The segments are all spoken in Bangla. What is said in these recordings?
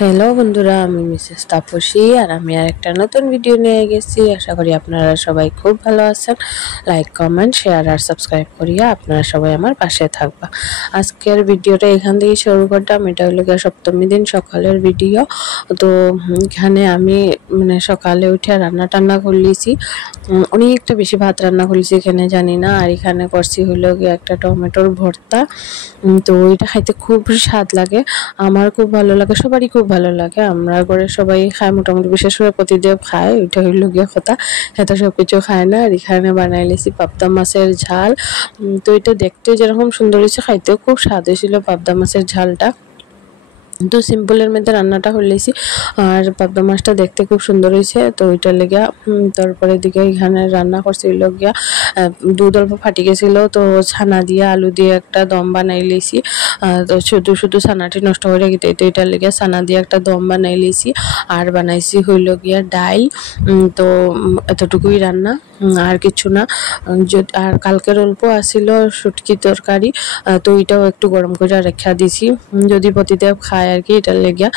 হ্যালো বন্ধুরা, আমি মিসেস তাপসী আর আমি আরেকটা নতুন ভিডিও নিয়ে গেছি। আশা করি আপনারা সবাই খুব ভালো আছেন। লাইক, কমেন্ট, শেয়ার আর সাবস্ক্রাইব করিয়া আপনারা সবাই আমার পাশে থাকবা। আজকের ভিডিওটা এখান থেকে শুরু করলাম। এটা হলো সপ্তমী দিন সকালের ভিডিও। তো এখানে আমি সকালে উঠে রান্না টান্না করলিছি, অনেকটা বেশি ভাত রান্না করলিছি এখানে জানি না। আর এখানে করছি হলো একটা টমেটোর ভর্তা। তো এটা খাইতে খুব স্বাদ লাগে, আমার খুব ভালো লাগে, সবারই খুব ভালো লাগে। আমরা ঘরে সবাই খায় মোটামুটি, বিশেষ করে প্রতিদেব খায়। ওইটা হইল গিয়ে কথা, এত সব কিছু খায় না। আর এখানে বানাই লেছি পাবদা মাছের ঝাল। তো এটা দেখতে যেরকম সুন্দর হয়েছে, খাইতেও খুব স্বাদ হয়েছিল পাবদা মাছের ঝালটা। তো সিম্পলের মধ্যে রান্নাটা করলেছি। আর পাবদা মাছটা দেখতে খুব সুন্দর হয়েছে, তো ওইটার লেগে তারপরে দিকে এখানে রান্না করছিল গিয়া দুধ অল্প ফাটি গেছিল, তো ছানা দিয়ে আলু দিয়ে একটা দম বানাই লেছি। তো শুধু শুধু ছানাটি নষ্ট করে রেখে, তো এটার লেগে ছানা দিয়ে একটা দম বানাই লেছি। আর বানাইছি হইল গিয়া ডাইল। তো এতটুকুই রান্না, আর কিছু না। আর কালকের অল্প আসিল শুটকি তরকারি, তো এটাও একটু গরম করে রেখা দিছি, যদি প্রতিদেব খায় আর কি। এটার লেগিয়া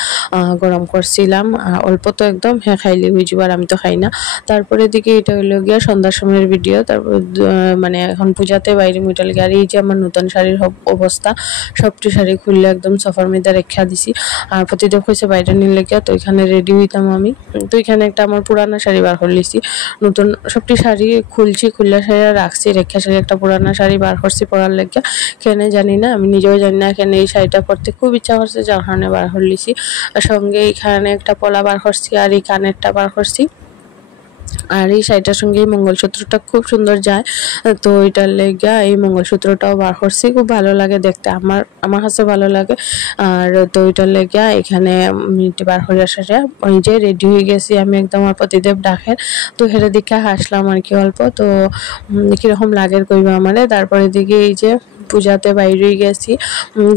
গরম করছিলাম। অল্প তো একদম, হ্যাঁ খাইলে হয়ে যাবো, আর আমি তো খাই না। তারপরে দিকে এটা হইল গিয়া সন্ধ্যার সময়ের ভিডিও। তারপর এখন পূজাতে বাইরে মিটাল গিয়ে। আর এই যে আমার নতুন শাড়ির অবস্থা, সবটি শাড়ি খুললে একদম সোফার মধ্যে রেখা দিছি। আর প্রতিদেব হয়েছে বাইরে নিলে গিয়া, তো এখানে রেডি হইতাম আমি। তো এখানে একটা আমার পুরানা শাড়ি বার করলিছি, নতুন সবটি শাড়ি খুলছি, খুললা শাড়ি রাখছি, রেখা শাড়ি একটা পুরানা শাড়ি বার করছি পরার লেগে। কেন জানি না, আমি নিজেও জানি না কেন এই শাড়িটা পরতে খুব ইচ্ছা করছে, যার কারণে বার করলিছি। সঙ্গে এখানে একটা পলা বার করছি, আর এই কানেরটা বার করছি। আর এই শাড়িটার সঙ্গে এই মঙ্গলসূত্রটা খুব সুন্দর যায়, তো এটার লেগে এই মঙ্গলসূত্রটাও বার করছি। খুব ভালো লাগে দেখতে, আমার কাছে ভালো লাগে। আর তো এটার লেগে এখানে বার করে আসা, ওই যে রেডি হয়ে গেছি আমি একদম। আমার প্রতিদেব ডাকের, তো হেরে দিকে হাসলাম আর কি অল্প। তো কীরকম লাগের কইবা আমারে। তারপরে দিকে এই যে পূজাতে বাইরে গেছি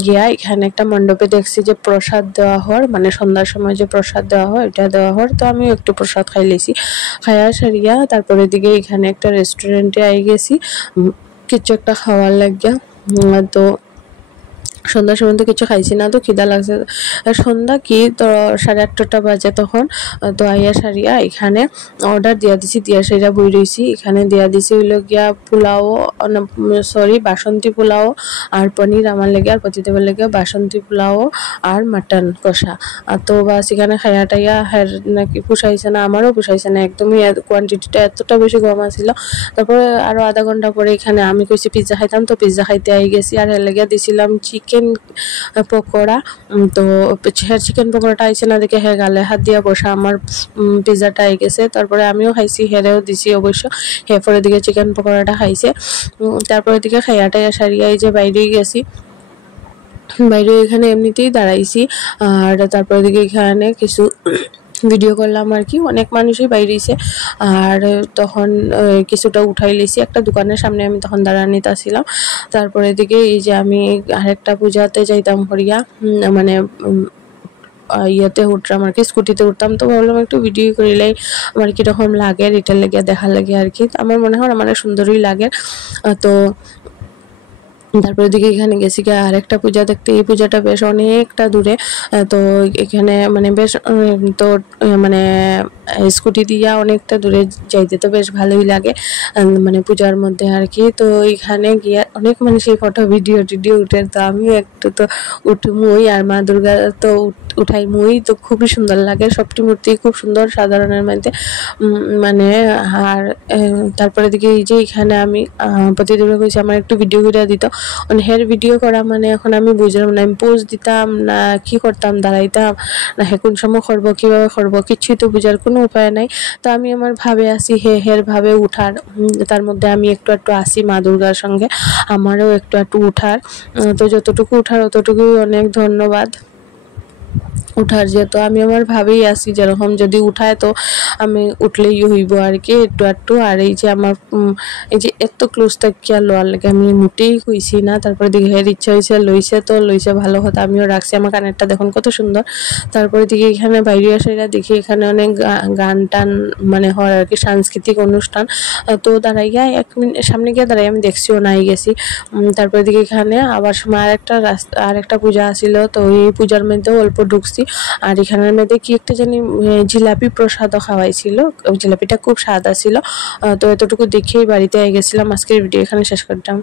গিয়া, এখানে একটা মণ্ডপে দেখছি যে প্রসাদ দেওয়া হওয়ার, সন্ধ্যার সময় যে প্রসাদ দেওয়া হয় এটা দেওয়া হওয়ার। তো আমি একটু প্রসাদ খাইলেছি, খাইয়া সারিয়া তারপরে দিকে এখানে একটা রেস্টুরেন্টে আই গেছি কিছু একটা খাওয়ার লাগিয়া। তো সন্ধ্যার সময় তো কিছু খাইছি না, তো খিদা লাগছে। সন্ধ্যা কি তো 8:30 বাজে তখন। তো আইয়া সারিয়া এখানে অর্ডার দিয়া দিছি, দিয়া সারিয়া বই রয়েছি। এখানে দিয়া দিছি হইলো গিয়া পোলাও, বাসন্তী পোলাও আর পনির আমার লেগে, আর প্রতিদেবের লেগে বাসন্তী পোলাও আর মাটন কষা। তো বাস এখানে খাইয়া টাইয়া হের নাকি পুষাইছে না, আমারও পুষাইছে না একদমই, কোয়ান্টিটিটা এতটা বেশি কম আছিল। তারপরে আরো আধা ঘন্টা পরে এখানে আমি কইছি পিৎজা খাইতাম, তো পিৎজা খাইতে আই গেছি। আর এর লেগে দিছিলাম চিকেন পকোড়া। তো চিকেন পকোড়াটা আইছে না দেখে গালে হাত দিয়া বসা আমার পিৎজাটা আই গেছে। তারপরে আমিও খাইছি, হেরেও দিছি অবশ্য। পরে দিকে চিকেন পকোড়াটা খাইছে। তারপরে দিকে খাইয়াটাইয়া সারিয়া এই যে বাইরে গেছি, বাইরে এখানে এমনিতেই দাঁড়াইছি। আর তারপরে দিকে এখানে কিছু ভিডিও করলাম আর কি, অনেক মানুষই বাইরেছে। আর তখন কিছুটা উঠাই লিছি, একটা দোকানের সামনে আমি তখন দাঁড়ানিতে আসছিলাম। তারপরে দিকে এই যে আমি আরেকটা পূজাতে যাইতাম করিয়া, ইয়েতে উঠতাম আর কি, স্কুটিতে উঠতাম। তো ভাবলাম একটু ভিডিও করিলেই আমার কীরকম লাগে, এটার লেগে দেখা লাগে আর কি। আমার মনে হয় আমার সুন্দরই লাগে। তো তারপরে দিকে এখানে গেছি গিয়ে আরেকটা পূজা দেখতে। এই পূজাটা বেশ অনেকটা দূরে, তো এখানে বেশ তো স্কুটি দিয়া অনেকটা দূরে যাইতে তো বেশ ভালোই লাগে পূজার মধ্যে আর কি। তো এখানে গিয়ে অনেক মানুষই ফটো ভিডিও উঠে, তো আমিও একটু তো উঠমুই। আর মা দুর্গা তো উঠাই মুই, তো খুবই সুন্দর লাগে, সবটি মূর্তি খুব সুন্দর সাধারণের মধ্যে আর তারপরে দিকে এই যে এখানে আমি প্রতিদিন কইছি আমার একটু ভিডিও করে দিত। হের ভিডিও করা এখন আমি বুঝলাম না, আমি পোজ দিতাম না কি করতাম, দাঁড়াইতাম না কোন সময় করবো, কিভাবে করবো, কিছুই তো বুঝার কোনো উপায় নাই। তো আমি আমার ভাবে আসি, হের ভাবে উঠার, তার মধ্যে আমি একটু আসি মা দুর্গার সঙ্গে, আমারও একটু উঠার। তো যতটুকু উঠার অতটুকুই অনেক ধন্যবাদ উঠার, যেহেতু আমি আমার ভাবেই আসি যেরকম যদি উঠায় তো আমি উঠলেই হইব আর কি একটু। আর এই যে আমার এই যে এত ক্লোজ থাকিয়া লোয়ার লাগে আমি মোটেই কইছি না। তারপরে দিকে হের ইচ্ছা হয়েছে, লইছে ভালো কথা, আমিও রাখছি। আমার কানেরটা দেখুন কত সুন্দর। তারপরে দিকে এখানে বাইরে আসাইরা দেখি এখানে অনেক গান টান হয় আর কি, সাংস্কৃতিক অনুষ্ঠান। তো দাঁড়াইয়া 1 মিনিট সামনে গিয়ে দাঁড়াই আমি দেখছিও নাই গেছি। তারপরে দিকে এখানে আবার সময় আরেকটা পূজা আসিল, তো এই পূজার মধ্যেও অল্প ঢুকছি। আর এখানের মধ্যে কি একটা জানি জিলাপি প্রসাদও খাওয়াইছিল, জিলাপিটা খুব স্বাদ ছিল। তো এতটুকু দেখেই বাড়িতে গেছিলাম। আজকের ভিডিও এখানে শেষ করলাম।